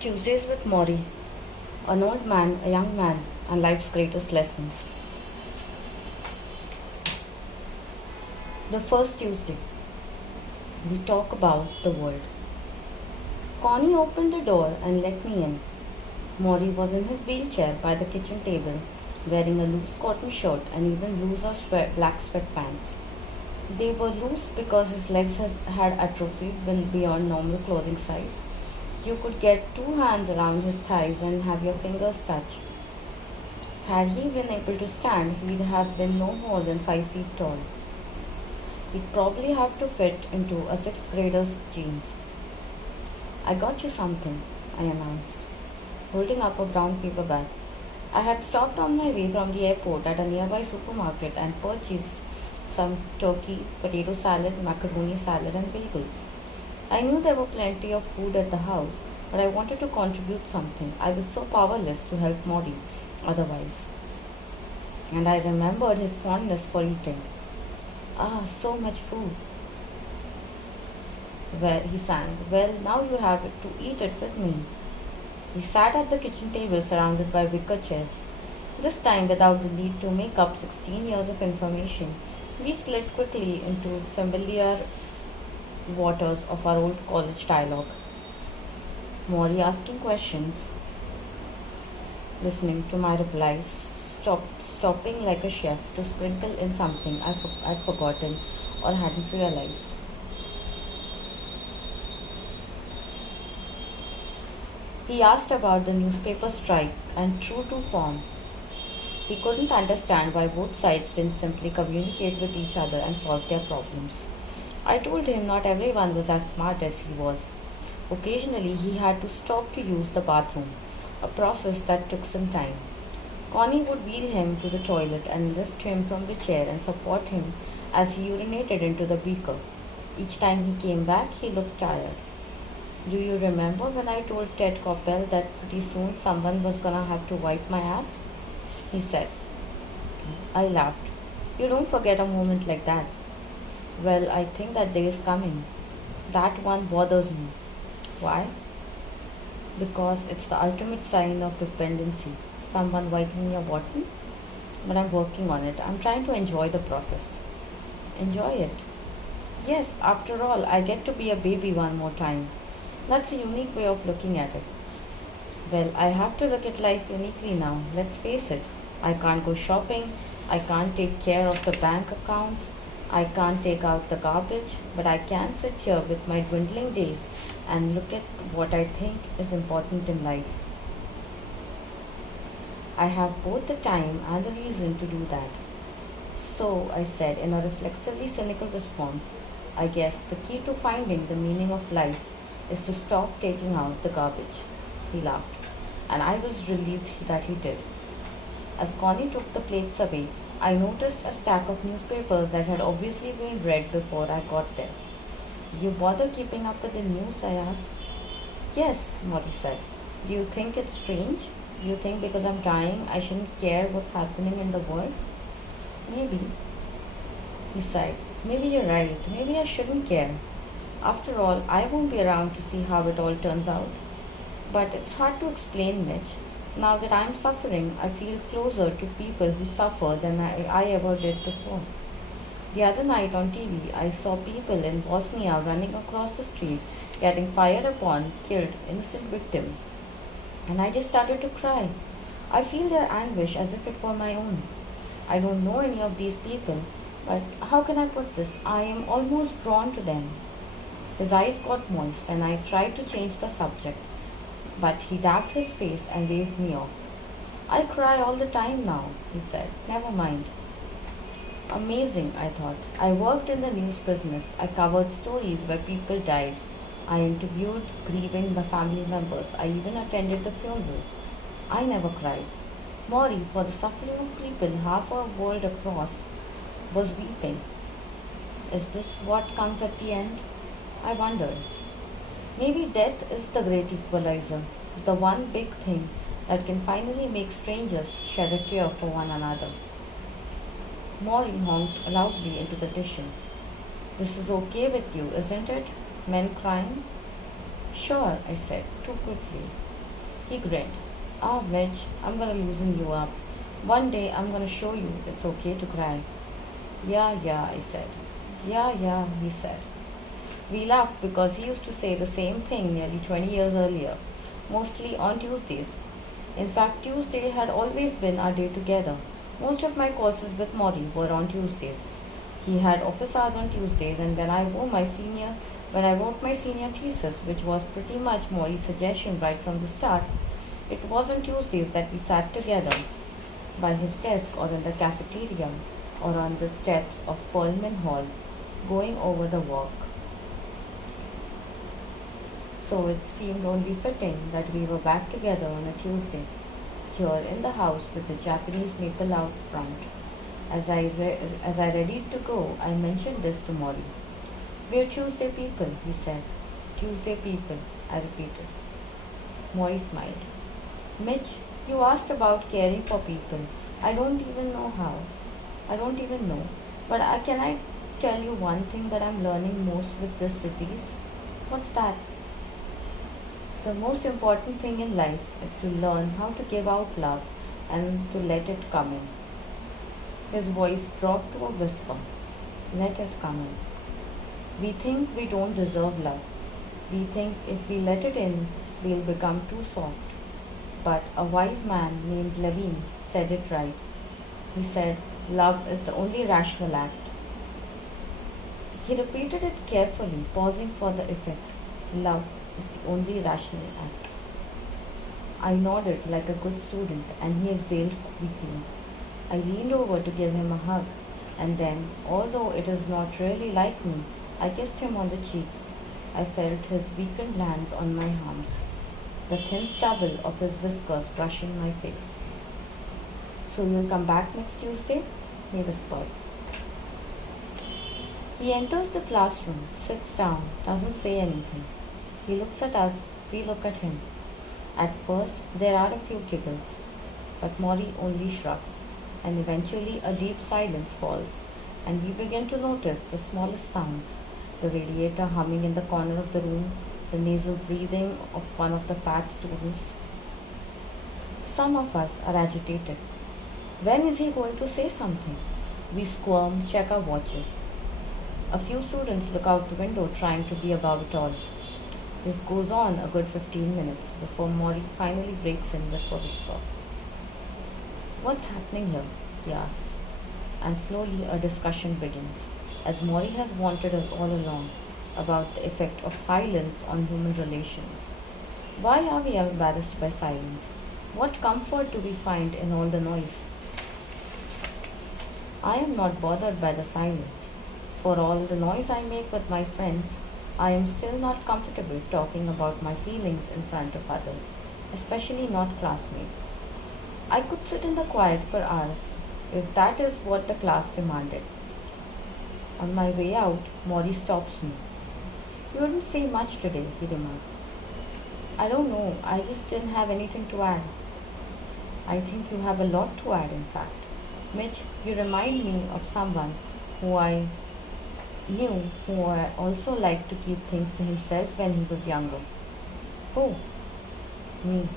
Tuesdays with Morrie, an old man, a young man, and life's greatest lessons. The first Tuesday, we talk about the world. Connie opened the door and let me in. Morrie was in his wheelchair by the kitchen table, wearing a loose cotton shirt and even looser black sweatpants. They were loose because his legs had atrophied well beyond normal clothing size. You could get two hands around his thighs and have your fingers touch. Had he been able to stand, he'd have been no more than 5 feet tall. He'd probably have to fit into a 6th grader's jeans. "I got you something," I announced, holding up a brown paper bag. I had stopped on my way from the airport at a nearby supermarket and purchased some turkey, potato salad, macaroni salad, and bagels. I knew there were plenty of food at the house, but I wanted to contribute something. I was so powerless to help Morrie otherwise. And I remembered his fondness for eating. "Ah, so much food," he sang. "Well, now you have it to eat it with me." We sat at the kitchen table surrounded by wicker chairs. This time, without the need to make up 16 years of information, we slid quickly into familiar waters of our old college dialogue. Morrie asking questions, listening to my replies, stopping like a chef to sprinkle in something I'd forgotten or hadn't realized. He asked about the newspaper strike, and true to form, he couldn't understand why both sides didn't simply communicate with each other and solve their problems. I told him not everyone was as smart as he was. Occasionally, he had to stop to use the bathroom, a process that took some time. Connie would wheel him to the toilet and lift him from the chair and support him as he urinated into the beaker. Each time he came back, he looked tired. "Do you remember when I told Ted Koppel that pretty soon someone was gonna have to wipe my ass?" he said. I laughed. "You don't forget a moment like that." "Well, I think that day is coming. That one bothers me." "Why?" "Because it's the ultimate sign of dependency. Someone wiping your bottom." "But I'm working on it. I'm trying to enjoy the process." "Enjoy it?" "Yes, after all, I get to be a baby one more time. That's a unique way of looking at it." "Well, I have to look at life uniquely now. Let's face it. I can't go shopping. I can't take care of the bank accounts. I can't take out the garbage, but I can sit here with my dwindling days and look at what I think is important in life. I have both the time and the reason to do that." "So," I said in a reflexively cynical response, "I guess the key to finding the meaning of life is to stop taking out the garbage." He laughed, and I was relieved that he did. As Connie took the plates away, I noticed a stack of newspapers that had obviously been read before I got there. "You bother keeping up with the news?" I asked. "Yes," Morrie said. "Do you think it's strange? Do you think because I'm dying I shouldn't care what's happening in the world?" "Maybe," he sighed. "Maybe you're right. Maybe I shouldn't care. After all, I won't be around to see how it all turns out. But it's hard to explain, Mitch. Now that I'm suffering, I feel closer to people who suffer than I ever did before. The other night on TV, I saw people in Bosnia running across the street, getting fired upon, killed, innocent victims. And I just started to cry. I feel their anguish as if it were my own. I don't know any of these people, but how can I put this? I am almost drawn to them." His eyes got moist, and I tried to change the subject, but he dabbed his face and waved me off. "I cry all the time now," he said. "Never mind." Amazing, I thought. I worked in the news business. I covered stories where people died. I interviewed grieving family members. I even attended the funerals. I never cried. Morrie, for the suffering of people half a world across, was weeping. Is this what comes at the end? I wondered. Maybe death is the great equalizer, the one big thing that can finally make strangers shed a tear for one another. Morrie honked loudly into the kitchen. "This is okay with you, isn't it? Men crying?" "Sure," I said, too quickly. He grinned. Ah, Mitch, I'm gonna loosen you up. One day I'm gonna show you it's okay to cry. Yeah, I said. Yeah, he said. We laughed because he used to say the same thing nearly 20 years earlier, mostly on Tuesdays. In fact, Tuesday had always been our day together. Most of my courses with Morrie were on Tuesdays. He had office hours on Tuesdays, and when I wrote my senior thesis, which was pretty much Morrie's suggestion right from the start, it was on Tuesdays that we sat together by his desk or in the cafeteria or on the steps of Pullman Hall going over the work. So it seemed only fitting that we were back together on a Tuesday, here in the house with the Japanese maple out front. As I readied to go, I mentioned this to Morrie. We're Tuesday people, he said. Tuesday people, I repeated. Morrie smiled. Mitch, you asked about caring for people. I don't even know how. I don't even know. But can I tell you one thing that I'm learning most with this disease? What's that? The most important thing in life is to learn how to give out love and to let it come in. His voice dropped to a whisper. Let it come in. We think we don't deserve love. We think if we let it in, we'll become too soft. But a wise man named Levine said it right. He said, love is the only rational act. He repeated it carefully, pausing for the effect. Love is the only rational act. I nodded like a good student, and he exhaled quickly. I leaned over to give him a hug, and then, although it is not really like me, I kissed him on the cheek. I felt his weakened hands on my arms, the thin stubble of his whiskers brushing my face. So you'll come back next Tuesday? He whispered. He enters the classroom, sits down, doesn't say anything. He looks at us, we look at him. At first, there are a few giggles, but Morrie only shrugs, and eventually a deep silence falls, and we begin to notice the smallest sounds, the radiator humming in the corner of the room, the nasal breathing of one of the fat students. Some of us are agitated. When is he going to say something? We squirm, check our watches. A few students look out the window trying to be above it all. This goes on a good 15 minutes before Morrie finally breaks in whisper. What's happening here? He asks. And slowly a discussion begins, as Morrie has wanted us all along, about the effect of silence on human relations. Why are we embarrassed by silence? What comfort do we find in all the noise? I am not bothered by the silence. For all the noise I make with my friends, I am still not comfortable talking about my feelings in front of others, especially not classmates. I could sit in the quiet for hours, if that is what the class demanded. On my way out, Morrie stops me. You didn't say much today, he remarks. I don't know, I just didn't have anything to add. I think you have a lot to add, in fact. Mitch, you remind me of someone who I knew who also liked to keep things to himself when he was younger. Who? Me.